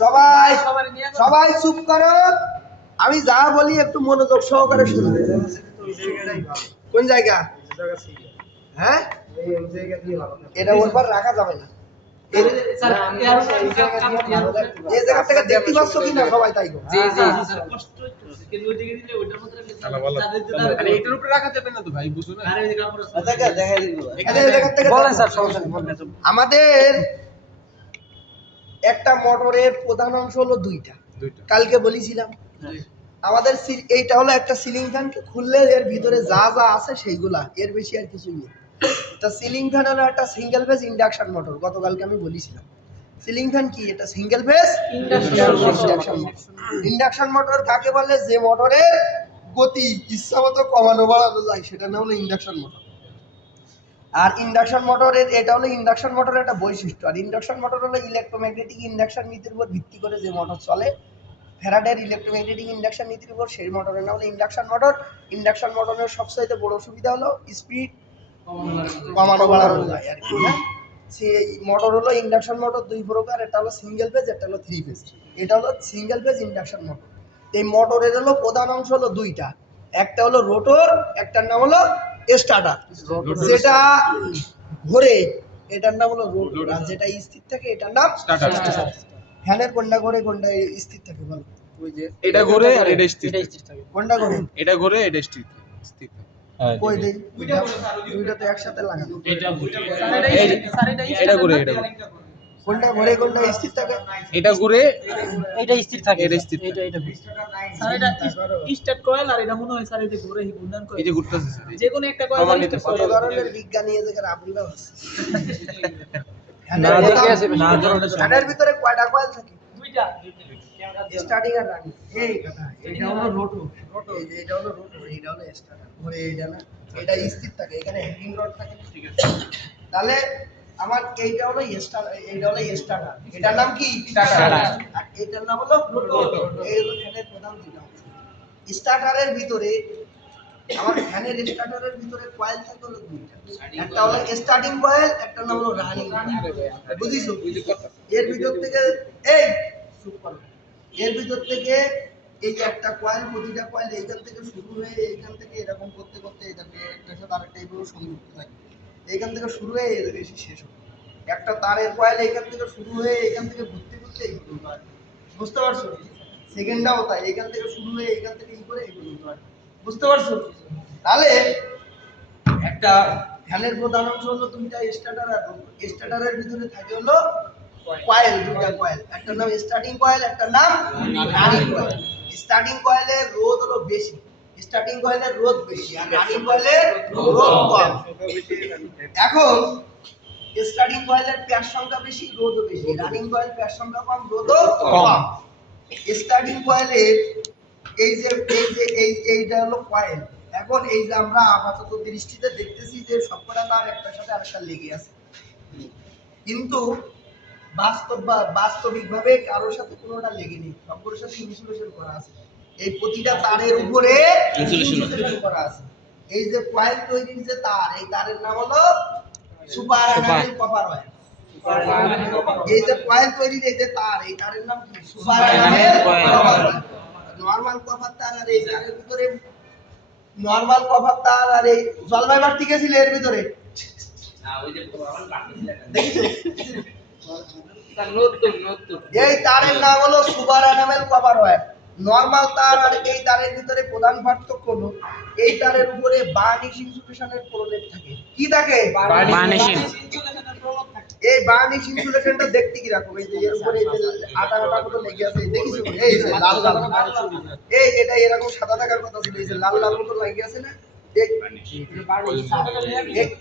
সবাই সবাই চুপ করো, আমি যা বলি একটু মনোযোগ সহকারে শুনবে। কোন জায়গা? হ্যাঁ, এটা ওর পর রাখা যাবে না। এই জায়গা থেকে দেখতে পাচ্ছ কিনা সবাই? তাই গো। জি জি এটার উপরে রাখা যাবে না তো ভাই, বুঝো না? বলেন স্যার, সমস্যা নেই, বলেন। আমাদের একটা মোটরের প্রধান অংশ হলো দুইটা। কালকে বলেছিলাম আমাদের এইটা হলো একটা সিলিং ফ্যানকে খুললে এর ভিতরে যা যা আছে সেইগুলা, এর বেশি আর কিছুই নেই। তা সিলিং ফ্যান হলো একটা সিঙ্গেল ফেজ ইন্ডাকশন মোটর, গতকালকে আমি বলেছিলাম। সিলিং ফ্যান কি? এটা single phase induction motor. Induction motor কাকে বলে? যে মোটরের গতি ইচ্ছামতো কমানো বাড়ানো যায়, সেটা নাম হলো ইন্ডাকশন মোটর। আর ইন্ডাকশন মোটরের এটা হলো ইন্ডাকশন মোটরের একটা বৈশিষ্ট্য। আর ইন্ডাকশন মোটর হলো ইলেকট্রোম্যাগনেটিক ইন্ডাকশন নীতির উপর ভিত্তি করে যে মোটর চলে, ফ্যারাডের ইলেকট্রোম্যাগনেটিক ইন্ডাকশন নীতির উপর, সেই মোটরের নাম হলো ইন্ডাকশন মোটর। ইন্ডাকশন মোটরের সবচেয়ে বড় সুবিধা হলো স্পিড কমানো বাড়ানো যায় আর কি। হ্যাঁ, সেই মোটর হলো ইন্ডাকশন মোটর দুই প্রকার, একটা হলো সিঙ্গেল ফেজ, একটা হলো থ্রি ফেজ। এটা হলো সিঙ্গেল ফেজ ইন্ডাকশন মোটর। এই মোটরের হলো প্রধান অংশ হলো দুইটা, একটা হলো রোটর, একটার নাম হলো স্টার্টার। যেটা ঘোরে এটার নাম হলো রোটর, আর যেটা স্থির থাকে এটার নাম স্টার্টার। ফ্যানের কোনটা ঘোরে কোনটা স্থির থাকে বলো? এটা ঘুরে আর এটা স্থির। কোনটা ঘোরে? এটা ঘুরে এটা স্থির স্থির। কই দেই দুইটা তো একসাথে লাগানো। এটা ঘুরে এটা ঘুরে। কোনটা ঘোরে কোনটা স্থির থাকে? এটা ঘুরে এটা স্থির থাকে, এটা স্থির থাকে। এটা স্যার এটা স্টার্ট কয়েল, আর এটা মনে হয় স্যার এটা ঘুরে ঘূর্ণন করে এই যে ঘুরতেছে স্যার, যে কোনো একটা কয়েল প্রমাণিত কত ধরনের বিজ্ঞানী এদের আবির্ভাব হচ্ছে। না দেখে আছে, না ফ্যানের ভিতরে কয়টা কয়েল থাকে? দুইটা। স্টার্টিং আর রানিং। এই কথা, এটা হলো রোটর, এটা হলো রোটর, এটা হলো স্টার্টার। ঘোরে এটা না, এটা স্থির থাকে, এখানে হ্যাঙ্গিং রড থাকে। ঠিক আছে, তাহলে আমার এইটা হলো স্টার্টার, এইটা হলো স্টার্টার, এটার নাম কি? স্টার্টার। আর এটার নাম হলো রোটর। এই হলো ফ্যানের প্রধান দুইটা অংশ। স্টার্টারের ভিতরে আমার ফ্যানের স্টার্টারের ভিতরে কয়েল থাকে হলো দুইটা, একটা হলো স্টার্টিং কয়েল, একটা নাম হলো রানিং। বুঝিছো? এর ভিতর থেকে এই চুপ করো। এর ভিতর থেকে এই যে একটা কয়েল, প্রতিটা কয়েল এইখান থেকে শুরু হয়ে এইখান থেকে এরকম করতে করতে এই দেখো একটা সাথে আরেকটা এইভাবে সংযুক্ত থাকে। এইখান থেকে শুরু হয়ে এসে শেষ হবে। একটা তারের কয়েল এইখান থেকে শুরু হয়ে এইখান থেকে ঘুরতে ঘুরতে এই পর্যন্ত আসবে। বুঝতে পারছো? সেকেন্ডটাও তাই, এইখান থেকে শুরু হয়ে এইখান থেকে এই করে এই পর্যন্ত আসবে। বুঝতে পারছো? তাহলে একটা ফ্যানের প্রধান অংশ হলো দুইটা স্টার্টার, আর স্টার্টারের ভিতরে থাকে হলো কয়েল, দুইটা কয়েল, একটা নাম স্টার্টিং কয়েল, একটা নাম রানিং কয়েল। স্টার্টিং কয়েলের রোধ হলো বেশি, স্টার্টিং কয়েলের রোধ বেশি, আর রানিং কয়েলের রোধ কম। এখন স্টার্টিং কয়েলের প্যাচ সংখ্যা বেশি, রোধও বেশি। রানিং কয়েল প্যাচ সংখ্যা কম, রোধও কম। স্টার্টিং কয়েলের এই যে এইটা হলো কয়েল। এখন এই যে আমরা আপাতত দৃষ্টিতে দেখতেছি যে সবকটা তার একটার সাথে আরেকটা লেগে আছে, কিন্তু বাস্তবিকভাবে কারোর সাথে কোনোটা লেগে নেই, সবগুলোর সাথে ইনসুলেশন করা আছে। এই প্রতিটা তারের উপরে ইনসুলেশন করা আছে। এই যে কয়েল তৈরির যে তার, এই তারের নাম হলো সুপার অ্যানামেল কপার ওয়্যার। এই যে কয়েল তৈরির এই যে তার, এই তারের নাম কি? Super enamel copper wire. Normal copper তার আর এই তারের ভিতরে, নরমাল কপার তার আর এই জলবাইবার ঠিক আছে এর ভিতরে না, ওই যে আমার কাটি দেখিছো? এই তারের নাম হলো super enamel copper wire. Normal তার আর এই তারের ভিতরে প্রধান পার্থক্য হলো এই তারের উপরে বার্নিশ ইনসুলেশনের প্রলেপ থাকে। কি থাকে? বার্নিশ। এই বার্নিশ ইনসুলেশনটা দেখতে কি রকম? এই যে এর উপরে এই যে আটা আটা মতো লেগে আছে, দেখিছো? এই যে লাল লাল, এই এটা এরকম সাদা থাকার কথা ছিল, এই যে লাল লাল মতো লেগে আছে না,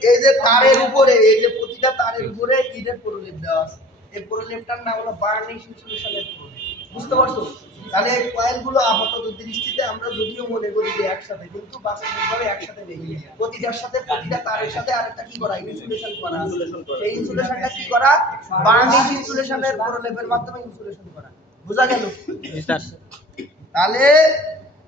এই যে তারের উপরে, এই যে প্রতিটা তারের উপরে ইটের প্রলেপ দেওয়া আছে। এই প্রলেপটার নাম হলো বার্নিশ ইনসুলেশনের প্রলেপ। বুঝতে পারছো? তাহলে এই কয়েলগুলো আপাতত দৃষ্টিতে আমরা যদিও মনে করি যে একসাথে, কিন্তু বাস্তবিকভাবে একসাথে নেই। প্রতিটার সাথে, প্রতিটা তারের সাথে আরেকটা কি করা? ইনসুলেশন করা। সেই ইনসুলেশনটা কি করা? বার্নিশ ইনসুলেশনের প্রলেপের মাধ্যমে ইনসুলেশন করা। বোঝা গেল? তাহলে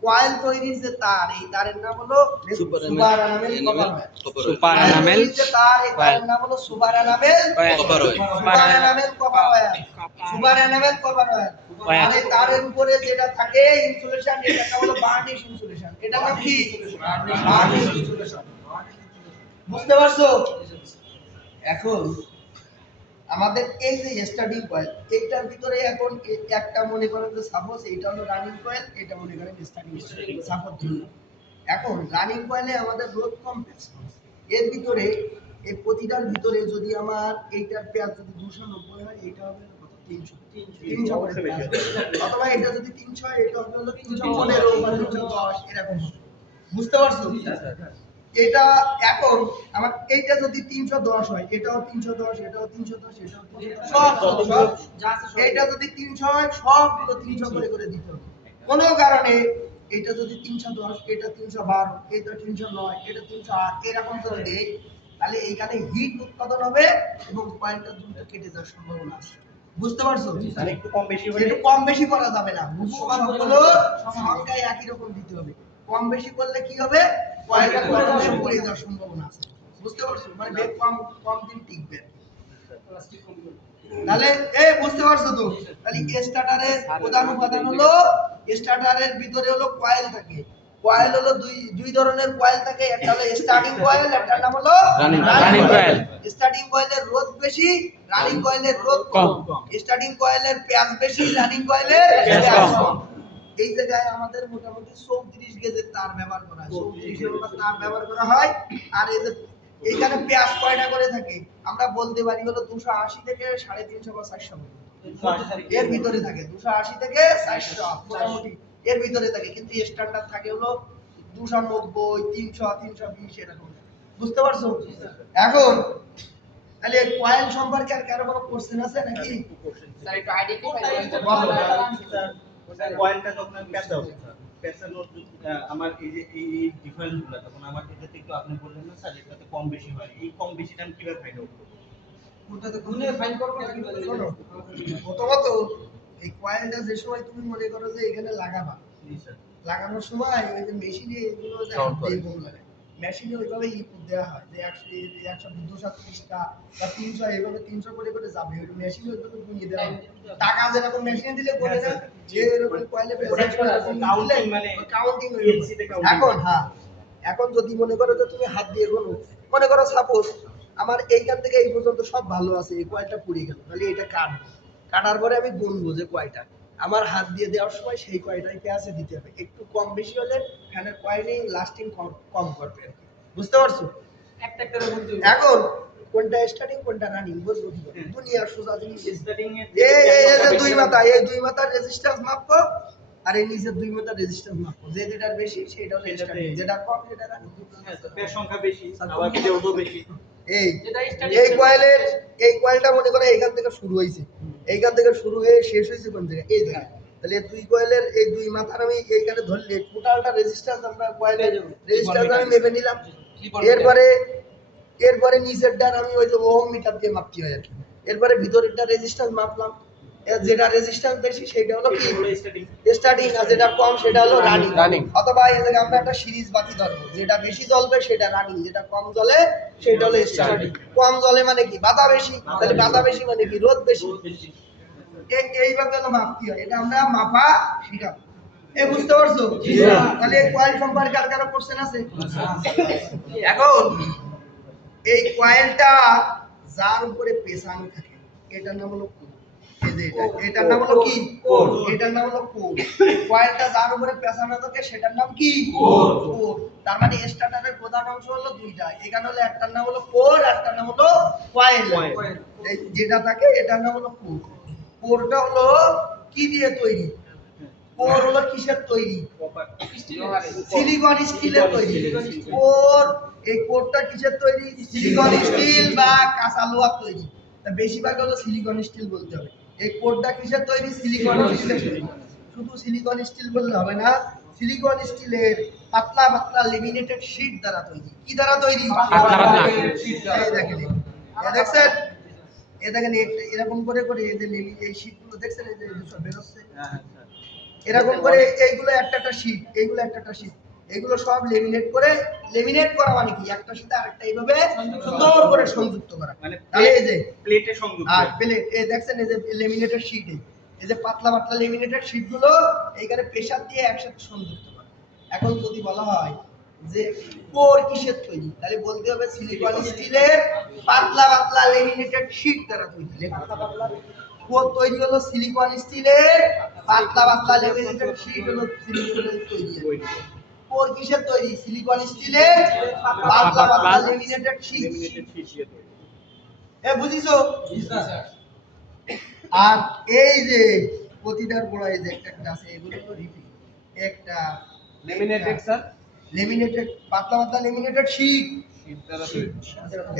কয়েল তৈরির যে তার, এই তারের নাম হলো super enamel copper wire. Super enamel তার এই তারের নাম হলো super enamel copper super enamel copper wire. Super enamel copper wire. আর এই তারের উপরে যেটা থাকে ইনসুলেশন, এটার নাম হলো বার্নিশ ইনসুলেশন। এটার নাম কি? Varnish insulation. বুঝতে পারছো? এখন আমাদের এই যে স্টার্টিং কয়েল, এইটার ভিতরে এখন একটা মনে করেন যে সাপোজ এইটা হলো রানিং কয়েল, এটা মনে করেন স্টার্টিং সাপোজ ধরুন। এখন রানিং কয়েলে আমাদের রোধ কম প্যাচ, এর ভিতরে এই প্রতিটার ভিতরে যদি আমার এইটার প্যাচ যদি 290 হয়, এইটা হবে কত? 300 করে প্যাচ। অথবা এটা যদি 300 হয়, এটা হবে হলো 315 বা 310 এরকম হবে। বুঝতে পারছো? এটা এখন আমার এইটা যদি 310 হয়, এটাও 310, এটাও 310, এটাও 310, সব এইটা যদি 300 হয়, সবগুলো 300 করে দিতে হবে। কোনো কারণে এটা যদি 310, এটা 312, এটা 309, এটা 308 এরকম যদি দেই, তাহলে এইখানে হিট উৎপাদন হবে এবং কয়েলটা দ্রুত কেটে যাওয়ার সম্ভাবনা আছে। বুঝতে পারছো? মানে একটু কম বেশি হলে একটু কম বেশি করা যাবে না, সবগুলো সংখ্যায় একই রকম দিতে হবে। কম বেশি করলে কি হবে? কয়েলটা পড়ে যাওয়ার সম্ভাবনা আছে। বুঝতে পারছো? মানে বেগ কম কম দিন টিকবে। তাহলে বুঝতে পারছো তো? তাহলে স্টার্টারের প্রধান উপাদান হলো, স্টার্টারের ভিতরে হলো কয়েল থাকে। কয়েল হলো দুই ধরনের কয়েল থাকে, একটা হলো স্টার্টিং কয়েল, একটা নাম হলো রানিং কয়েল। স্টার্টিং কয়েলের রোধ বেশি, রানিং কয়েলের রোধ কম। স্টার্টিং কয়েলের প্যাচ বেশি, রানিং কয়েলের প্যাচ কম। এই জায়গায় আমাদের মোটামুটি 34 গেজের তার ব্যবহার করা হয়, 34 নম্বর তার ব্যবহার করা হয়। আর এই যে এইখানে প্যাচ কয়টা করে থাকে আমরা বলতে পারি হলো 280 থেকে 350 বা 400 এর ভিতরে থাকে। 280 থেকে 400 মোটামুটি এর ভিতরে থাকে, কিন্তু স্ট্যান্ডার্ড থাকে হলো 290, 300, 320 এরকম। বুঝতে পারছো? এখন তাহলে কয়েল সম্পর্কে আর কারো কোনো কোশ্চেন আছে নাকি? স্যার একটু আইডেন্টিফাই কয়েলটা যখন আমি প্যাঁচাবো, প্যাঁচানোর আমার এই যে এই ডিফারেন্সগুলো, তখন আমার এটাতে একটু আপনি বললেন না স্যার এটাতে কম বেশি হয়, এই কম বেশিটা আমি কিভাবে ফাইন্ড আউট করবো? ওটাতে গুণে ফাইন করব নাকি? শোনো, প্রথমত এই কয়েলটা যে সময় তুমি মনে করো যে এখানে লাগাবা, জি স্যার। লাগানোর সময় ওই যে মেশিনে এগুলো যে হাত দিয়ে গুণ লাগে, মেশিনে ওইভাবে ইনপুট দেওয়া হয় যে 100 237টা বা 300, এইভাবে 300 করে যাবে, ওই মেশিনে ওইভাবে গুণিয়ে দেওয়া হয়। টাকা যেরকম মেশিনে দিলে গুণে না, যে এরকম কয়েলে কাউন্টিং মানে কাউন্টিং PLC-তে counting। এখন হ্যাঁ, এখন যদি মনে করো যে তুমি হাত দিয়ে গুনো, মনে করো সাপোজ আমার এইখান থেকে এই পর্যন্ত সব ভালো আছে, এই কয়েলটা পুড়ে গেল, তাহলে এটা কাটবো, কাটার পরে আমি গুনবো যে কয়টা আমার হাত দিয়ে দেওয়ার সময় সেই কয়টাই পেঁয়াজে দিতে হবে। একটু কম বেশি হলে ফ্যানের কয়েলিং লাস্টিং কম করবে আর কি। বুঝতে পারছো? একটা করে বলতে এখন কোনটা স্টার্টিং কোনটা রানিং বুঝবো কি করে? দুনিয়ার সোজা জিনিস। স্টার্টিং এর এই যে দুই মাথা, এই দুই মাথার রেজিস্ট্যান্স মাপবো, আর এই নিচের দুই মাথার রেজিস্ট্যান্স মাপবো, যেটার বেশি সেটা হলো স্টার্টিং, যেটা কম সেটা রানিং। পেয়ার সংখ্যা বেশি, আবার ভিডিওও বেশি। এই যেটা এই কয়েলের এই কয়েলটা মনে করো এইখান থেকে শুরু হয়েছে, এইখান থেকে শুরু হয়ে শেষ হয়েছে কোন জায়গায়? এই জায়গায়। তাহলে দুই কয়েলের এই দুই মাথার আমি এইখানে ধরলে টোটালটা রেজিস্ট্যান্স আমরা কয়েলের রেজিস্ট্যান্স আমি মেপে নিলাম। এরপরে নিচেরটার আমি ওই যে ওহম মিটার দিয়ে মাপতে হয় আর কি। এরপরে ভিতরেরটা রেজিস্ট্যান্স মাপলাম, যেটা রেজিস্ট্যান্স বেশি সেটা হলো কি স্টার্টিং, আর যেটা কম সেটা হলো রানিং। অথবা এই জায়গায় আমরা একটা সিরিজ বাতি ধরবো, যেটা বেশি জ্বলবে সেটা রানিং, যেটা কম জ্বলে সেটা হলো স্টার্টিং। কম জ্বলে মানে কি? বাধা বেশি, তাহলে বাধা বেশি মানে কি? রোধ বেশি। এইভাবে হলো মাপতে হয়, এটা আমরা মাপা শিখাবো। বুঝতে পারছো? তাহলে এই কয়েল সম্পর্কে আর কারো কোশ্চেন আছে? এখন এই কয়েলটা যার উপরে পেছানো থাকে এটার নাম হলো কোর। এই যে এটার নাম হলো কি? কোর। এটার নাম হলো কোর। কয়েলটা যার উপরে পেছানো থাকে সেটার নাম কি? কোর। তার মানে স্টার্টারের প্রধান অংশ হলো দুইটা, এখানে হলো একটার নাম হলো কোর, আর একটার নাম হলো কয়েল। এই যেটা থাকে এটার নাম হলো কোর। কোরটা হলো কি দিয়ে তৈরি? কোর হলো কিসের তৈরি? সিলিকন স্টিলের তৈরি। কোর, এই কোরটা কিসের তৈরি? সিলিকন স্টিল বা কাঁচা লোহার তৈরি। তা বেশিরভাগ হলো সিলিকন স্টিল বলতে হবে। এই কোরটা কিসের তৈরি? সিলিকন স্টিলের তৈরি। শুধু সিলিকন স্টিল বললে হবে না, সিলিকন স্টিলের পাতলা পাতলা লেমিনেটেড শীট দ্বারা তৈরি। কি দ্বারা তৈরি? এই দেখেন, দেখছেন? দেখেন এরকম করে করে এই যে এই শীটগুলো দেখছেন, এই যে সব বেরোচ্ছে, এরকম করে এইগুলো একটা শীট, এইগুলো একটা শীট, এগুলো সব লেমিনেট করা মানে কি একটা সাথে আরেকটা এইভাবে সুন্দর করে সংযুক্ত করা। মানে তাহলে এই যে প্লেটে সংযুক্ত। আর প্লেট এই দেখছেন এই যে লেমিনেটেড শীট, এই যে পাতলা পাতলা লেমিনেটেড শীট গুলো এইখানে প্রেসার দিয়ে একসাথে সংযুক্ত করা। এখন যদি বলা হয় যে কোর কিসের তৈরি, তাহলে বলতে হবে সিলিকন স্টিলের পাতলা পাতলা লেমিনেটেড শীট দ্বারা তৈরি। কোর তৈরি হলো সিলিকন স্টিলের পাতলা পাতলা লেমিনেটেড শীট হলো সিলিকনের তৈরি। কোর কিসের তৈরি? সিলিকন স্টিলের পাতলা পাতলা লেমিনেটেড শীট। বুঝিছো? আর এই যে প্রতিটার গোড়ায় যে একটা আছে এগুলো তো রিপিট, একটা লেমিনেটেড স্যার, লেমিনেটেড পাতলা পাতলা লেমিনেটেড শীট। শীট দ্বারা তৈরি।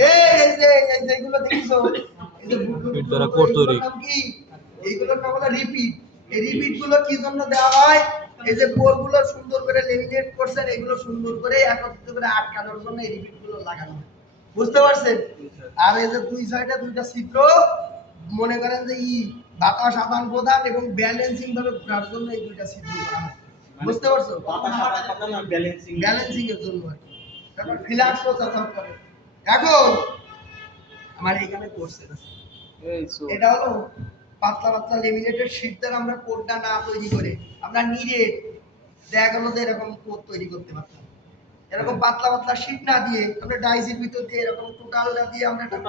এই যে এইগুলো দেখিছো, এই যে শীট দ্বারা কোর তৈরি। নাম কি? এইগুলোর নাম হলো রিপিট। এই রিপিট গুলো কি জন্য দেওয়া হয়? এই যে কোর গুলো সুন্দর করে লেমিনেট করছেন, এগুলো সুন্দর করে একত্রিত করে আটকানোর জন্য এই রিপিট গুলো লাগানো হয়। বুঝতে পারছেন? আর এই যে দুই সাইডে দুইটা ছিদ্র, মনে করেন যে বাতাস আদান প্রদান এবং ব্যালেন্সিং ভাবে ঘোরার জন্য এই দুইটা ছিদ্র করা হয়। বুঝতে পারছো? ব্যালেন্সিং এর জন্য আর কি। তারপর ফ্লাক্স প্রচার করে। এখন আমার এখানে কোর্সে আছে, এটা হলো পাতলা পাতলা লেমিনেটেড শীট দ্বারা আমরা কোডটা না তৈরি করে আমরা নিরেট দেখা গেল যে এরকম কোড তৈরি করতে পারতাম। এরকম পাতলা পাতলা শীট না দিয়ে আমরা ডাইসের ভিতর দিয়ে এরকম টোটালটা দিয়ে আমরা একটা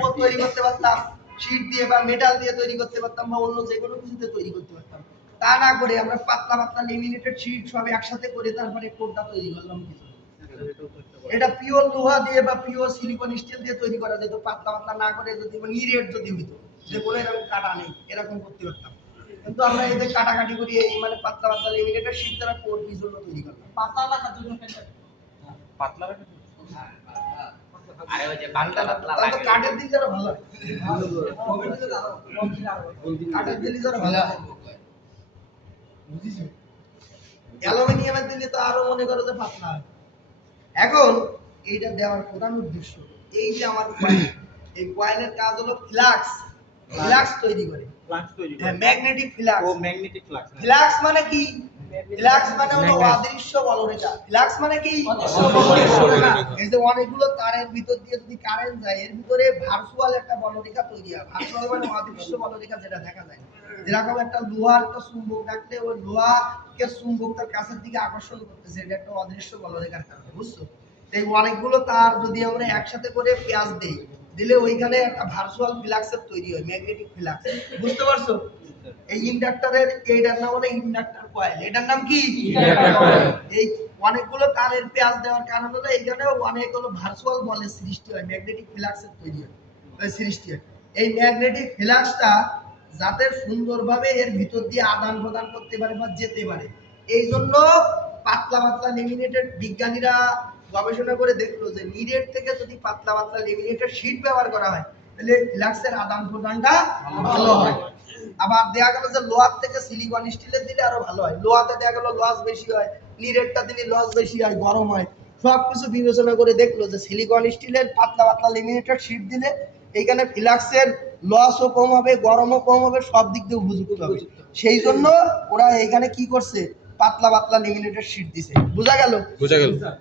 কোড তৈরি করতে পারতাম। শীট দিয়ে বা মেটাল দিয়ে তৈরি করতে পারতাম বা অন্য যে কোনো কিছুতে তৈরি করতে পারতাম। তা না করে আমরা পাতলা পাতলা লেমিনেটেড শীট সব একসাথে করে তারপরে কোডটা তৈরি করলাম। এটা পিওর লোহা দিয়ে বা পিওর সিলিকন স্টিল দিয়ে তৈরি করা যেত। পাতলা পাতলা না করে যদি নিরেট যদি হইতো, যে কোনো এরকম কাটা নেই, এরকম করতে পারতাম। কিন্তু আমরা এই যে কাটাকাটি করি এই মানে পাতলা পাতলা লেমিনেটেড শীট দ্বারা কোড কি জন্য তৈরি করলাম? পাতলা রাখার জন্য পাতলা রাখা। আরে ওই যে পাতলা পাতলা তাহলে তো লাগে কাঠের দিলে আরো ভালো হয়। কাঠের দিলে আরো ভালো হয়। বুঝিছো? অ্যালুমিনিয়ামের দিলে তো আরো মনে করো যে পাতলা হয়। এখন এইটা দেওয়ার প্রধান উদ্দেশ্য এই যে আমার কয়েল, এই কয়েলের কাজ হলো ফ্লাক্স তৈরি করে। ফ্লাক্স তৈরি করে। হ্যাঁ, ম্যাগনেটিক ফ্লাক্স। ও ম্যাগনেটিক ফ্লাক্স। ফ্লাক্স মানে কি? ফ্লাক্স মানে হলো অদৃশ্য বলরেখা। ফ্লাক্স মানে কি? এই যে অনেকগুলো তারের ভিতর দিয়ে যদি কারেন্ট যায়, এর ভিতরে ভার্চুয়াল একটা বলরেখা তৈরি হয়। ভার্চুয়াল মানে অদৃশ্য বলরেখা, যেটা দেখা যায়। যেরকম একটা লোহার একটা চুম্বক রাখলে ওই লোহাকে চুম্বক তার কাছের দিকে আকর্ষণ করতেছে, এটা একটা অদৃশ্য বলরেখার কারণে। বুঝছো? এই অনেকগুলো তার যদি আমরা একসাথে করে পেঁয়াজ দেই, দিলে ওইখানে একটা ভার্চুয়াল ফ্লাক্সের তৈরি হয়, ম্যাগনেটিক ফ্লাক্স। বুঝতে পারছো? এই ইন্ডাক্টরের এইটার নাম হলো ইন্ডাক্টর কয়েল। এটার নাম কি? Inductor coil. এই অনেকগুলো তারের পেঁয়াজ দেওয়ার কারণ হলো এইখানে অনেকগুলো ভার্চুয়াল বলের সৃষ্টি হয়, ম্যাগনেটিক ফ্লাক্সের তৈরি হয়, সৃষ্টি হয়। এই ম্যাগনেটিক ফ্লাক্সটা যাতে সুন্দরভাবে এর ভিতর দিয়ে আদান প্রদান করতে পারে বা যেতে পারে, এই জন্য পাতলা পাতলা লেমিনেটেড বিজ্ঞানীরা গবেষণা করে দেখলো যে নিরেট থেকে যদি পাতলা পাতলা লেমিনেটেড শীট ব্যবহার করা হয় তাহলে ফ্লাক্সের আদান প্রদানটা ভালো হয়। আবার দেখা গেল যে লোহার থেকে সিলিকন স্টিলের দিলে আরো ভালো হয়। লোহাতে দেখা গেল লস বেশি হয়, নিরেটটা দিলে লস বেশি হয়, গরম হয়। সবকিছু বিবেচনা করে দেখলো যে সিলিকন স্টিলের পাতলা পাতলা লেমিনেটেড শীট দিলে এইখানে ফ্লাক্সের লসও কম হবে, গরমও কম হবে, সব দিক দিয়ে উপযুক্ত হবে। সেই জন্য ওরা এইখানে কি করছে, পাতলা পাতলা লেমিনেটেড শীট দিছে। বোঝা গেল?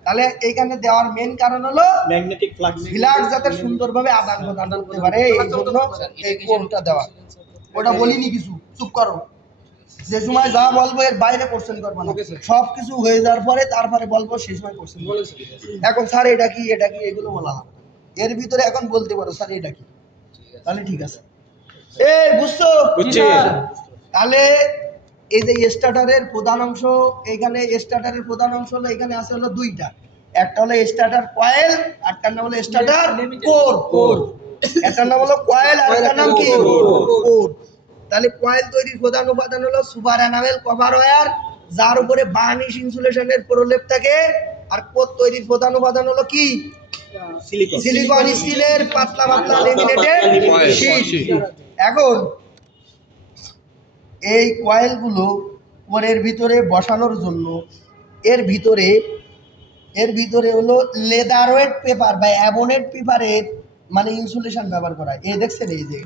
তাহলে এইখানে দেওয়ার মেইন কারণ হলো ম্যাগনেটিক ফ্লাক্স যাতে সুন্দরভাবে আদান প্রদান করতে পারে, এই জন্য এই কোডটা দেওয়া। ওটা বলিনি কিছু, চুপ করো। যে সময় যা বলবো এর বাইরে কোশ্চেন করবো না। সবকিছু হয়ে যাওয়ার পরে তারপরে বলবো, সেই সময় কোশ্চেন। এখন স্যার এটা কি এগুলো বলা হবে, এর ভিতরে এখন বলতে পারো স্যার এটা কি, তাহলে ঠিক আছে। এই বুঝছো? তাহলে এই যে স্টার্টারের প্রধান অংশ, এখানে স্টার্টারের প্রধান অংশ হলো এখানে আছে হলো দুইটা, একটা হলো স্টার্টার কয়েল, আরটার নাম হলো স্টার্টার কোর। একটার নাম হলো কয়েল আর একটার নাম কি? কোর। তাহলে কয়েল তৈরির প্রধান উপাদান হলো সুপার এনামেল কভার ওয়্যার, যার উপরে বার্নিশ ইনসুলেশনের প্রলেপ থাকে। আর কোর তৈরির প্রধান উপাদান হলো কি? সিলিকন স্টিলের পাতলা পাতলা লেমিনেটেড শীট। এখন এই কয়েলগুলো কোরের ভিতরে বসানোর জন্য এর ভিতরে হলো লেদার ওয়েট পেপার বা অ্যাবোনেট পেপারের মানে ইনসুলেশন ব্যবহার করা হয়। এই দেখছেন এই যে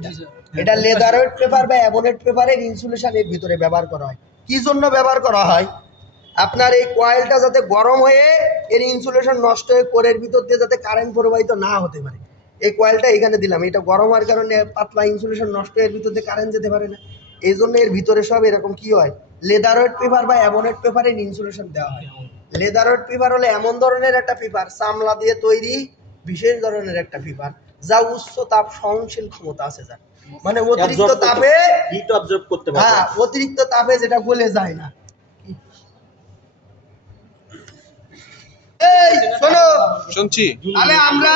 এটা লেদারের পেপার বা অ্যাবোনেট পেপারের ইনসুলেশন এর ভিতরে ব্যবহার করা হয়। কি জন্য ব্যবহার করা হয়? আপনার এই কয়েলটা যাতে গরম হয়ে এর ইনসুলেশন নষ্ট হয়ে কোরের ভিতর দিয়ে যাতে কারেন্ট প্রবাহিত না হতে পারে। এই কয়েলটা এখানে দিলাম, এটা গরম হওয়ার কারণে পাতলা ইনসুলেশন নষ্ট হয়ে এর ভিতর দিয়ে কারেন্ট যেতে পারে না। এই জন্য এর ভিতরে সব এরকম কি হয়, লেদারের পেপার বা অ্যাবোনেট পেপারের ইনসুলেশন দেওয়া হয়। লেদারের পেপার হলো এমন ধরনের একটা পেপার, চামড়া দিয়ে তৈরি বিশেষ ধরনের একটা পেপার, যা উচ্চ তাপ সহনশীল ক্ষমতা আছে, যার মানে অতিরিক্ত তাপে হিট অবজর্ব করতে পারবে। হ্যাঁ, অতিরিক্ত তাপে যেটা গলে যায় না। এই শোনো, শুনছি। তাহলে আমরা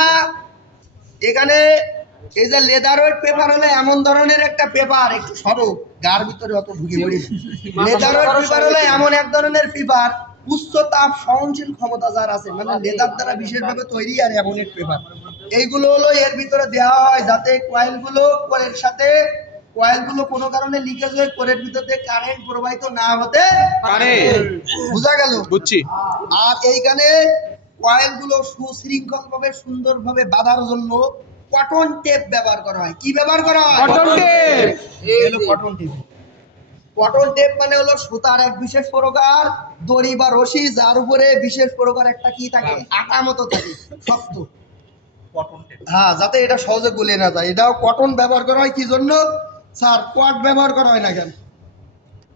এখানে এই যে লেদার ওয়েট পেপার হলো এমন ধরনের একটা পেপার, একটু সরো গার ভিতরে অত ঢুকে পড়ি। লেদার ওয়েট পেপার হলো এমন এক ধরনের পেপার উচ্চ তাপ সহনশীল ক্ষমতা যার আছে, মানে লেদার দ্বারা বিশেষভাবে তৈরি আর এমন এক পেপার। এইগুলো হলো এর ভিতরে দেওয়া হয় যাতে কয়েলগুলো কোরের সাথে কয়েলগুলো কোনো কারণে লিকেজ হয়ে কোরের ভিতর দিয়ে কারেন্ট প্রবাহিত না হতে পারে। বুঝা গেল? বুঝছি। আর এইখানে কয়েলগুলো সুশৃঙ্খলভাবে সুন্দরভাবে বাঁধার জন্য কটন টেপ ব্যবহার করা হয়। কি ব্যবহার করা হয়? Cotton tape. এই হলো কটন টেপ। কটন টেপ মানে হলো সুতার এক বিশেষ প্রকার দড়ি বা রশি, যার উপরে বিশেষ প্রকার একটা কি থাকে, আটা মতো থাকে, শক্ত। Cotton tape. হ্যাঁ, যাতে এটা সহজে গলে না যায়। এটাও কটন ব্যবহার করা হয় কি জন্য? স্যার কোয়াট ব্যবহার করা হয় না কেন?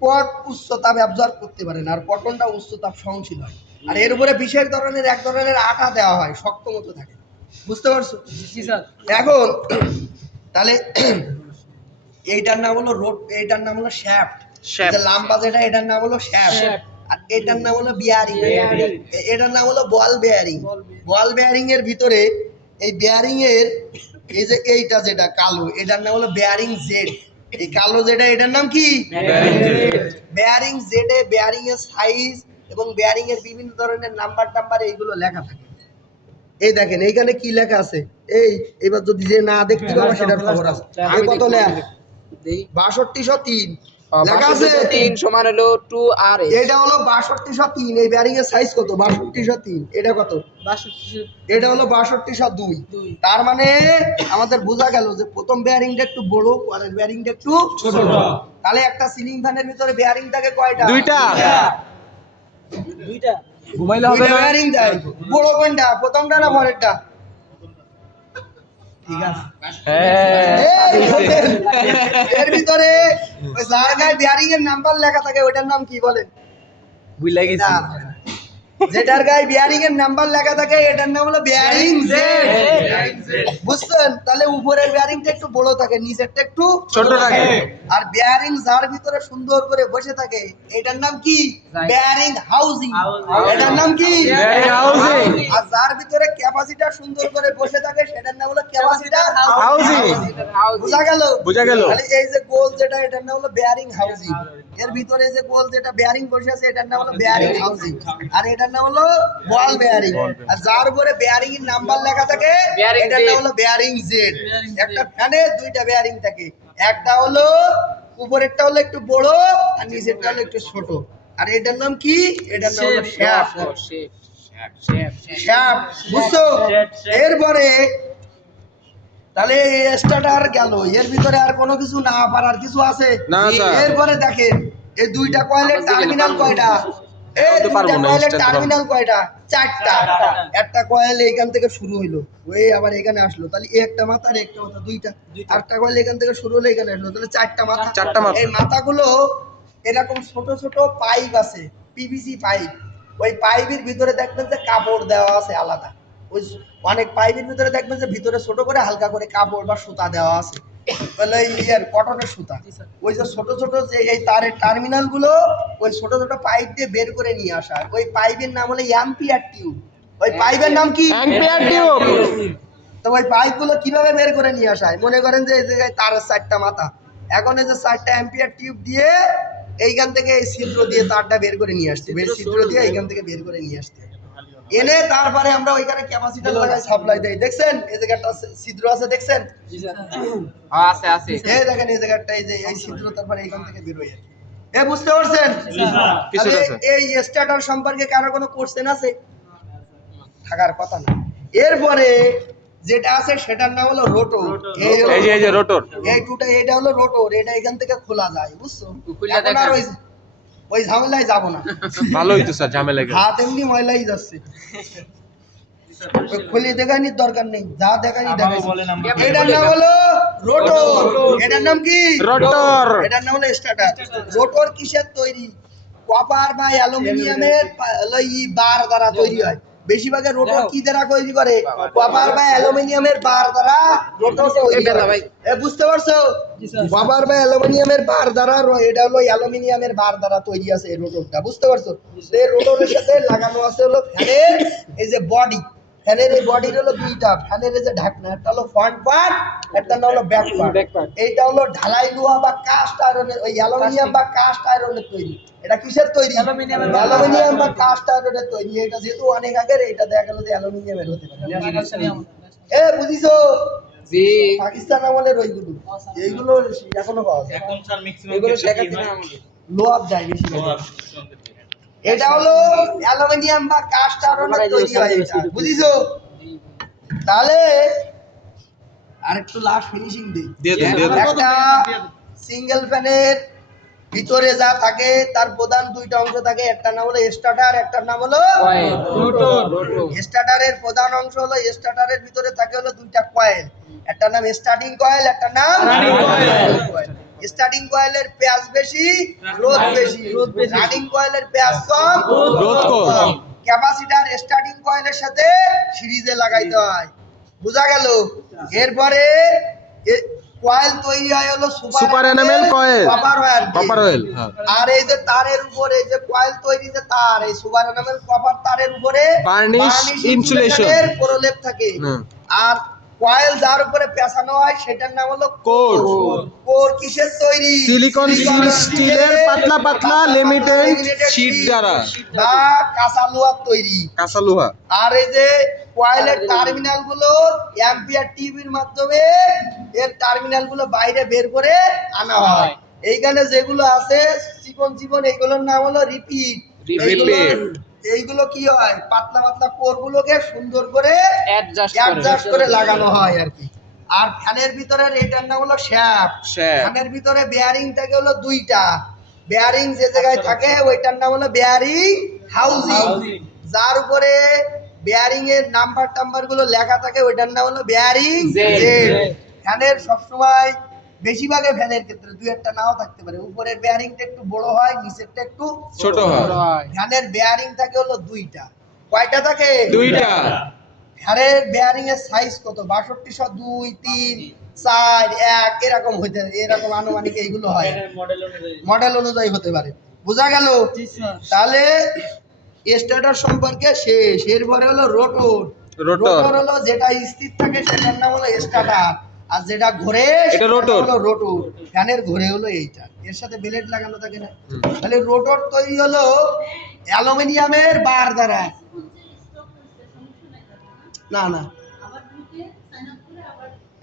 কোয়াট উচ্চ তাপ অ্যাবজর্ব করতে পারে না, আর কটনটা উচ্চ তাপ সহনশীল হয়। আর এর উপরে বিশেষ ধরনের এক ধরনের আটা দেওয়া হয়, শক্ত মতো থাকে। বুঝতে পারছো? জি স্যার। এখন তাহলে এইটার নাম হলো রোড, এইটার নাম হলো শ্যাফট। Shaft. যে লাম্বা যেটা, এটার নাম হলো শ্যাফট। আর এটার নাম হলো বিয়ারিং। এটার নাম হলো বল বেয়ারিং। বল বেয়ারিং এর ভিতরে এই বেয়ারিং এর এই যে এইটা যেটা কালো, এটার নাম হলো বেয়ারিং জেড। এই কালো যেটা, এটার নাম কি? বেয়ারিং জেডে বেয়ারিং এর সাইজ এবং বেয়ারিং এর বিভিন্ন ধরনের নাম্বার টাম্বার এইগুলো লেখা থাকে। এই দেখেন এইখানে কি লেখা আছে, এই এবার যদি যে না দেখতে পাবো সেটার খবর আছে। এই কত লেখা? 6203 লেখা আছে। 3 সমান হলো 2R। এটা হলো 6203। এই বেয়ারিং এর সাইজ কত? 6203। এটা কত? 62 এটা হলো 6202। তার মানে আমাদের বোঝা গেল যে প্রথম বেয়ারিংটা একটু বড়, পরের বেয়ারিংটা একটু ছোট। তাহলে একটা সিলিং ফ্যানের ভিতরে বেয়ারিং থাকে কয়টা? দুইটা। দুইটা। ঘুমাইলে হবে দুইটা না। বেয়ারিং দেয়। বড় কোনটা, প্রথমটা না পরেরটা? ঠিক আছে। হ্যাঁ। এই দেখেন, এর ভিতরে ওই যার গায়ে বেয়ারিং এর নাম্বার লেখা থাকে ওইটার নাম কি বলেন? বুঝলা গেছি। যেটার গায়ে বেয়ারিং এর নাম্বার লেখা থাকে এটার নাম হলো বেয়ারিং জেড। বুঝছেন? তাহলে উপরের বেয়ারিংটা একটু বড় থাকে, নিচেরটা একটু ছোট থাকে। আর বেয়ারিং যার ভিতরে সুন্দর করে বসে থাকে এটার নাম কি? Bearing housing. এটার নাম কি? Bearing housing। আর যার ভিতরে ক্যাপাসিটর সুন্দর করে বসে থাকে সেটার নাম হলো ক্যাপাসিটর হাউজিং। বুঝা গেল? বুঝা গেল। তাহলে এই যে গোল যেটা, এটার নাম হলো বেয়ারিং হাউজিং। এর ভিতরে যে গোল যেটা বেয়ারিং বসে আছে এটার নাম হলো বেয়ারিং হাউজিং। আর এটার নাম হলো বল বেয়ারিং। আর যার উপরে বেয়ারিং এর নাম্বার লেখা থাকে Bearing এটার নাম Z। হলো বেয়ারিং জেড। একটা ফ্যানে দুইটা বেয়ারিং থাকে, একটা হলো উপরেরটা হলো একটু বড় আর নিচেরটা হলো একটু ছোট। আর এটার নাম কি? এটার নাম হলো শ্যাফট। শ্যাফট, বুঝছো? এরপরে তাহলে স্টার্টার গেল, এর ভিতরে আর কোনো কিছু না পারার কিছু আছে? না, স্যার। এরপরে দেখেন এই দুইটা কয়েলের টার্মিনাল কয়টা? এই বলতে পারবো দুইটা না, কয়েলের স্টার্ট টার্মিনাল কয়টা? চারটা। একটা কয়েল এইখান থেকে শুরু হইলো, ওই আবার এখানে আসলো, তাহলে এই একটা মাথা আর একটা মাথা, দুইটা। আরেকটা কয়েল এখান থেকে শুরু হলো, এখানে আসলো, তাহলে চারটা মাথা। চারটা মাথা। এই মাথাগুলো এরকম ছোট ছোট পাইপ আছে, পিভিসি পাইপ। ওই পাইপের ভিতরে দেখবেন যে কাপড় দেওয়া আছে আলাদা। ওই অনেক পাইপের ভিতরে দেখবেন যে ভিতরে ছোট করে হালকা করে কাপড় বা সুতা দেওয়া আছে, বলে ইয়ার কটনের সুতা। ওই যে ছোট ছোট যে এই তারের টার্মিনাল গুলো ওই ছোট ছোট পাইপ দিয়ে বের করে নিয়ে আসা, ওই পাইপের নাম হলো অ্যাম্পিয়ার টিউব। ওই পাইপের নাম কি? Ampere tube. তো ওই পাইপ গুলো কিভাবে বের করে নিয়ে আসা হয়? মনে করেন যে এই জায়গায় তারের চারটা মাথা, এখন এই যে চারটা অ্যাম্পিয়ার টিউব দিয়ে এইখান থেকে এই ছিদ্র দিয়ে তারটা বের করে নিয়ে আসছে, বের ছিদ্র দিয়ে এইখান থেকে বের করে নিয়ে আসতে এনে তারপরে আমরা ওইখানে ক্যাপাসিটর লাগাই সাপ্লাই দেই। দেখছেন এই জায়গাটা ছিদ্র আছে, দেখছেন? আছে আছে। এই দেখেন এই জায়গাটা, এই যে এই ছিদ্র, তারপরে এইখান থেকে বের হয়ে এ বুঝতে পারছেন? কিছু তাহলে আছে। এই স্টার্টার সম্পর্কে কারো কোনো কোশ্চেন আছে? থাকার কথা না। এরপরে যেটা আছে সেটার নাম হলো রোটর। এই যে রোটর। এই টুটা এটা হলো রোটর, এটা এখান থেকে খোলা যায়, বুঝছো? খুলে এখন আর দেখান। ওই ঝামেলায় যাব না, ভালোই তো স্যার ঝামেলা গেল। হাত এমনি ময়লাই যাচ্ছে, ওই খুলে দেখানির দরকার নেই, যা দেখানি দেখাই। এটার নাম হলো রোটর, এটার নাম কি? রোটর। এটার নাম হলো স্টার্টার। রোটর কিসের তৈরি? কপার বা অ্যালুমিনিয়ামের বার দ্বারা তৈরি হয়। বেশিরভাগের রোটর কি দ্বারা তৈরি করে? কপার বা অ্যালুমিনিয়ামের বার দ্বারা রোটর তৈরি করে। বুঝতে পারছো? কপার বা অ্যালুমিনিয়ামের বার দ্বারা এটা হলো অ্যালুমিনিয়ামের বার দ্বারা তৈরি আছে এই রোটরটা, বুঝতে পারছো? এই রোটরের সাথে লাগানো আছে হলো ফ্যানের এই যে বডি। ফ্যানের এই বডির হলো দুইটা, ফ্যানের এই যে ঢাকনা, একটা হলো ফ্রন্ট পার্ট, একটা হলো ব্যাক পার্ট। এইটা হলো ঢালাই লোহা বা কাস্ট আয়রনের, ওই অ্যালুমিনিয়াম বা কাস্ট আয়রনের তৈরি। এটা কিসের তৈরি? অ্যালুমিনিয়াম বা কাস্ট আয়রনের তৈরি। এটা যেহেতু অনেক আগের, এটা দেখা গেল যে অ্যালুমিনিয়ামের হতে পারে। বুঝিছো? জি। পাকিস্তান আমলের ওইগুলো, এইগুলো এখনো পাওয়া যায়। এখন স্যার ম্যাক্সিমাম এগুলো শেখাতে না আমাদের। লোহার যায় বেশি। এটা হলো অ্যালুমিনিয়াম বা কাস্ট আয়রনের তৈরি হয় এটা, বুঝিছো? তাহলে আরেকটু লাস্ট ফিনিশিং দিই। দিয়ে দেন, দিয়ে দেন। একটা সিঙ্গেল ফ্যানের ভিতরে যা থাকে তার প্রধান দুইটা অংশ থাকে, একটা নাম হলো স্টার্টার, একটা নাম হলো রোটর। স্টার্টারের প্রধান অংশ হলো, স্টার্টারের ভিতরে থাকে হলো দুইটা কয়েল, একটা নাম স্টার্টিং কয়েল, একটা নাম রানিং কয়েল। স্টার্টিং কয়েলের পেঁয়াজ বেশি, রোধ বেশি। রানিং কয়েলের পেঁয়াজ কম, রোধ কম। ক্যাপাসিটর স্টার্টিং কয়েলের সাথে সিরিজে লাগাইতে হয়, বোঝা গেল? এরপরে কয়েল তৈরি হয় হলো super enamel coil, copper wire দিয়ে। Copper oil. হ্যাঁ। আর এই যে তারের উপরে যে কয়েল তৈরি যে তার, এই সুপার এনামেল কপার তারের উপরে বার্নিশ ইনসুলেশন প্রলেপ থাকে। হুম। আর কয়েল যার উপরে পেঁচানো হয় সেটার নাম হলো কোর। কোর কিসের তৈরি? সিলিকন স্টিলের পাতলা পাতলা লিমিটেড শীট দ্বারা বা কাঁচা লোহার তৈরি। কাঁচা লোহা। আর এই যে কয়েলের টার্মিনাল গুলো অ্যাম্পিয়ার টিভির মাধ্যমে এর টার্মিনাল গুলো বাইরে বের করে আনা হয়। এইখানে যেগুলো আছে চিকন চিকন, এইগুলোর নাম হলো রিপিট। এইগুলো কি হয়? পাতলা পাতলা কোর গুলোকে সুন্দর করে অ্যাডজাস্ট করে লাগানো হয় আর কি। আর ফ্যানের ভিতরের এইটার নাম হলো শ্যাফট। ফ্যানের ভিতরে বেয়ারিং থাকে হলো দুইটা, বেয়ারিং যে জায়গায় থাকে ওইটার নাম হলো বেয়ারিং হাউজিং। যার উপরে বেয়ারিং এর নাম্বার গুলো লেখা থাকে ওইটার নাম হলো বেয়ারিং জেড। ফ্যানের সবসময় বেশিরভাগই ফ্যানের ক্ষেত্রে দুই একটা নাও থাকতে পারে, উপরের বেয়ারিংটা একটু বড় হয়, নিচেরটা একটু ছোট হয়। ফ্যানের বেয়ারিং থাকে হলো দুইটা। কয়টা থাকে? দুইটা। ফ্যানের বেয়ারিং এর সাইজ কত? 6200, 2, 3, 4, 1 এরকম হইতে, এরকম আনুমানিক এইগুলো হয়, মডেল অনুযায়ী হতে পারে, বোঝা গেল? তাহলে স্টার্টার সম্পর্কে শেষ। এরপরে হলো রোটর। রোটর হলো যেটা স্থির থাকে সেটার নাম হলো স্টার্টার, আর যেটা ঘোরে এটা রোটর। হলো রোটর। ফ্যানের ঘোরে হলো এইটা, এর সাথে ব্লেড লাগানো থাকে না। তাহলে রোটর তৈরি হলো অ্যালুমিনিয়ামের বার দ্বারা। না না,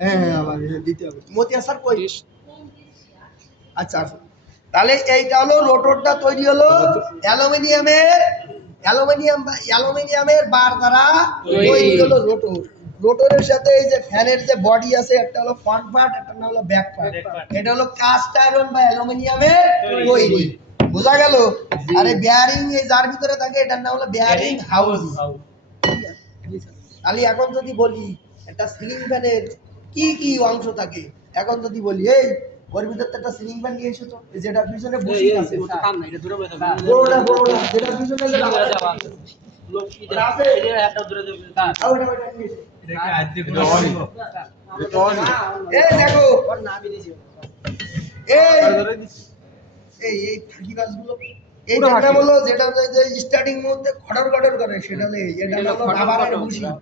হ্যাঁ আবার দিতে হবে। মতিয়া স্যার কই? আচ্ছা, তাহলে এইটা হলো রোটরটা তৈরি হলো অ্যালুমিনিয়ামের বার দ্বারা তৈরি হলো রোটর। রোটরের সাথে এই যে ফ্যানের যে বডি আছে, একটা হলো ফ্রন্ট পার্ট, একটা হলো ব্যাক পার্ট। এটা হলো কাস্ট আয়রন বা অ্যালুমিনিয়ামের তৈরি, বোঝা গেল? আর এই বেয়ারিং এই যার ভিতরে থাকে এটার নাম হলো বেয়ারিং হাউস। তাহলে এখন যদি বলি একটা সিলিং ফ্যানের কি কি অংশ থাকে, এখন যদি বলি এই ওর ভিতর একটা সিলিং ফ্যান নিয়ে এসো তো, যেটা পিছনে বুশিং আছে, বড়টা যেটা পিছনে যে রাবার আছে, এই দেখো এই ফাঁকি গাছগুলো, এইটার নাম হলো যেটা স্টার্টিং মধ্যে খড়র করে, সেটা হলো এটা হলো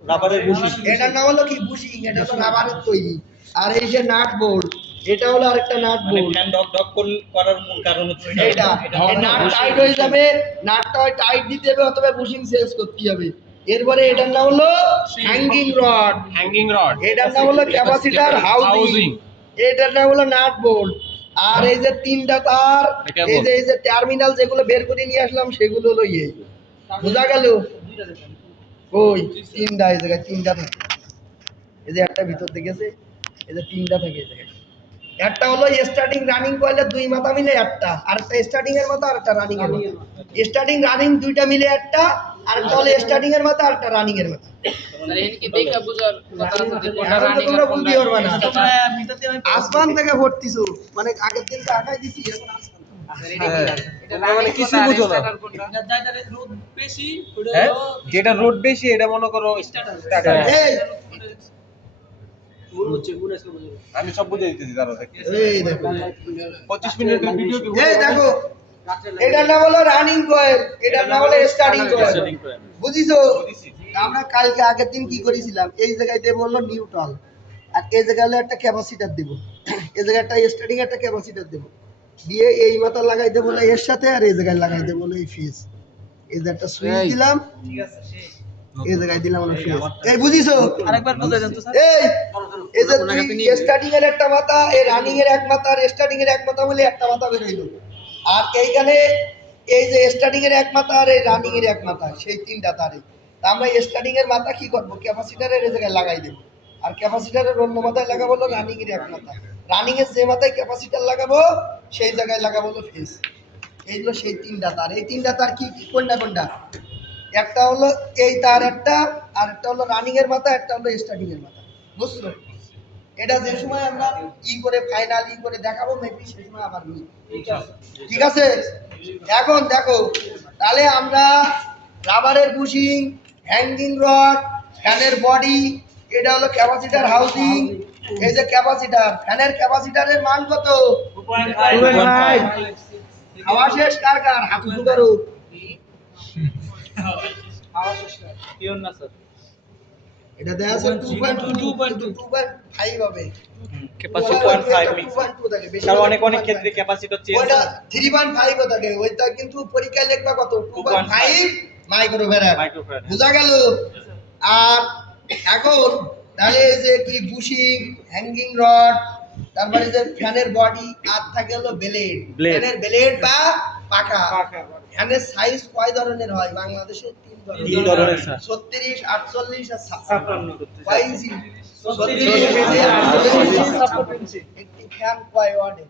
রাবারের বুশিং। এটার নাম হলো কি? বুশিং। এটা হলো রাবারের তৈরি। আর এই যে নাট বোল্ট, এটা হলো আরেকটা নাট বোল্ট। ফ্যান ডক করার মূল কারণ হচ্ছে এটা নাট টাইট হয়ে যাবে, নাটটা টাইট দিতে হবে অথবা বুশিং চেঞ্জ করতে হবে। এরপরে এটার নাম হলো হ্যাঙ্গিং রড। এটার নাম হলো ক্যাপাসিটর হাউজিং। এটার নাম হলো নাট বোল্ট। আর এই যে তিনটা তার, এই যে টার্মিনাল যেগুলো বের করে নিয়ে আসলাম সেগুলো হলো বোঝা গেল? ওই তিনটা, এই জায়গায় তিনটা থাকে। এই যে একটা ভিতর থেকে গেছে, এই যে তিনটা থাকে এই জায়গায়। একটা হলো স্টার্টিং রানিং কয়েলের দুই মাথা মিলে একটা, আর একটা স্টার্টিং এর মাথা আর একটা রানিং এর মাথা। স্টার্টিং রানিং দুইটা মিলে একটা, আর একটা হলো স্টার্টিং এর মাথা আর একটা রানিং এর মাথা। স্যার এখানে কি দেখা বুঝার কথা আছে যে কোনটা এখন তো রানিং তোমরা বুঝতে পারবে না। তোমরা মিটার দিয়ে আমি আসমান থেকে ভর্তিছো, মানে আগের দিন আগাই দিছি, এখন আসমান। স্যার এটা রানিং কিছুই বুঝো না। কোনটা যাইটা রোদ বেশি ওটা হ্যাঁ হলো যেটা রোড বেশি এটা মনে করো স্টার্টার। এই আমি সব বুঝে দিতেছি দাঁড়াও দেখতে। এই দেখো, 25 মিনিটের ভিডিও কি এই দেখো, এটার নাম হলো রানিং কয়েল, এটার নাম হলো স্টার্টিং কয়েল। বুঝিছো? আমরা কালকে আগের দিন কি করেছিলাম, এই জায়গায় দেবো হলো নিউট্রাল, আর এই জায়গায় হলো একটা ক্যাপাসিটর দেব, এই জায়গায় একটা স্টার্টিং একটা ক্যাপাসিটর দেব, দিয়ে এই মাথা লাগাই দেবো হলো এর সাথে, আর এই জায়গায় লাগাই দেবো হলো এই ফিউজ। এই যে একটা সুইচ দিলাম, এই জায়গায় দিলাম হলো ফিউজ। এই বুঝিছো? আরেকবার বুঝাই দেন তো স্যার। এই যে দুই স্টার্টিং এর একটা মাথা, এই রানিং এর এক মাথা, আর স্টার্টিং এর এক মাথা মিলে একটা মাথা বের হইলো। আর এইখানে এই যে স্টার্টিং এর এক মাথা আর এই রানিং এর এক মাথা, সেই তিনটা তারে। তা আমরা স্টার্টিং এর মাথা কি করব, ক্যাপাসিটরের এই জায়গায় লাগাই দেব, আর ক্যাপাসিটরের অন্য মাথায় লাগাবো হলো রানিং এর এক মাথা। রানিং এর যে মাথায় ক্যাপাসিটর লাগাবো সেই জায়গায় লাগাবো হলো ফেজ। এইগুলো সেই তিনটা তার। এই তিনটা তার কি কি কোনটা কোনটা? একটা হলো এই তার একটা, আর একটা হলো রানিং এর মাথা, একটা হলো স্টার্টিং এর মাথা। বুঝছো? এটা যে সময় আমরা করে ফাইনাল করে দেখাবো মেবি সেই সময় আবার নিই। ঠিক আছে? এখন দেখো, তাহলে আমরা রাবারের বুশিং, হ্যাঙ্গিং রড, ফ্যানের বডি, এটা হলো ক্যাপাসিটর হাউজিং। এই যে ক্যাপাসিটর, ফ্যানের ক্যাপাসিটরের মান কত? 2.5। হাওয়া শেষ কার কার? হাত উঁচু করো। পিওর না স্যার। এটা দেয়া আছে 2.5 হবে। Capacity 2.5 mix. 2.2 থাকে, বেশি কারণ হলে অনেক 2.5 ক্ষেত্রে ক্যাপাসিটর চেঞ্জ ওইটা 3.5 ও থাকে, ওইটা কিন্তু পরীক্ষায় লিখবা কত? 2.5 মাইক্রোফ্যারাড। মাইক্রোফ্যারাড। বুঝা গেল? আর এখন তাহলে এই যে কি বুশিং, হ্যাঙ্গিং রড, তারপরে যে ফ্যানের বডি, আর থাকে হলো ব্লেড। ফ্যানের ব্লেড বা পাখা। ফ্যানের সাইজ কয় ধরনের হয় বাংলাদেশে? তিন ধরনের, স্যার। 36, 48 আর 56। 56 কয় ইঞ্চি? 36, 48 একটি ফ্যান কয় ওয়াটের?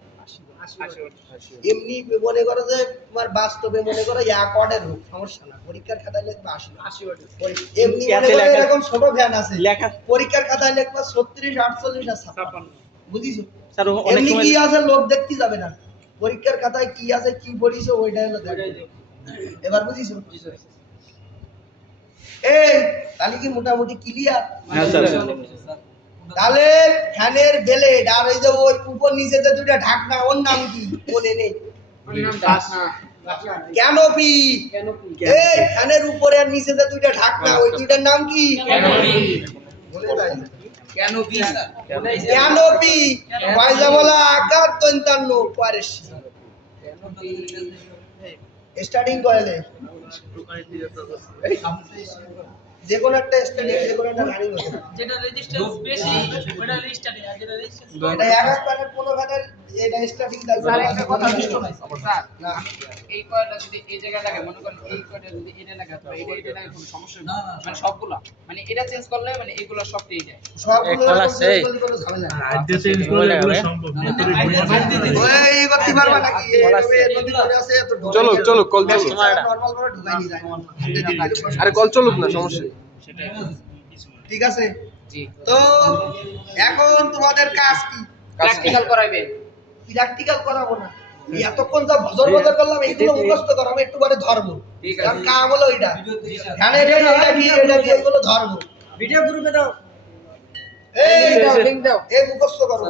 80। এমনি মনে করো যে তোমার বাস্তবে মনে করো 1 ওয়াটের হোক, সমস্যা না, পরীক্ষার খাতায় লিখবা 80 ওয়াটের। এমনি মনে করো এরকম ছোট ফ্যান আছে, লেখা পরীক্ষার খাতায় লিখবা 36, 48 আর 56। বুঝিছো? স্যার অনেক এমনি সময় কি আছে লোক দেখতে যাবে না, পরীক্ষার খাতায় কি আছে কি পড়িছো ওইটাই হলো দেখো। এবার বুঝিছো? এই তাহলে কি মোটামুটি ক্লিয়ার? হ্যাঁ স্যার। তাহলে ফ্যানের ব্লেড আর ওই যে ওই উপর নিচে যে দুটো ঢাকনা, ওর নাম কি মনে নেই? ক্যানোপি। এই ফ্যানের উপরে আর নিচে যে দুটো ঢাকনা, ওই দুটার নাম কি? ক্যানোপি। পয়সা বলা আকার 53 পরেশ। স্টার্টিং কয়েলে যে কোনো একটা স্টার্টিং, যে কোনো একটা রানিং হতে পারে। যেটা রেজিস্ট্যান্স বেশি ওটা রেজিস্টারে, আর যেটা রেজিস্ট্যান্স এটা এক এক প্যানেল 15 প্যানেল, এটা স্টার্টিং থাকবে। স্যার একটা কথা বুঝতে নাই স্যার, না। এই কয়টা যদি এই জায়গায় লাগে, মনে করেন এই কয়টা যদি এটা লাগে অথবা এটা লাগে, কোনো সমস্যা নেই মানে সবগুলা, মানে এটা চেঞ্জ করলে মানে এগুলো সব পেয়ে যায়। সবগুলো এরকম চেঞ্জ করলে কোনো ঝামেলা নেই। ওই করতে পারবা নাকি? এই নদী করে আছে এত ঢোকাই চলো, যায়। চলো, কল চলো। নরমাল করে ঢোকাই নিয়ে যায়। আরে কল চলুক না, সমস্যা নেই। ঠিক আছে? জি, তো এখন তোমাদের কাজ কি? প্র্যাকটিক্যাল করাইবেন। প্র্যাকটিক্যাল করাবো না, এই এতক্ষণ যা ভজর ভজর করলাম এইগুলো মুখস্থ করাবো, একটু পরে ধরবো। কারণ কাম হলো এটা, ধ্যানে ধ্যানে এটা কি এগুলো ধরবো। ভিডিও গ্রুপে দাও, এই লিংক দাও। এই মুখস্থ করো।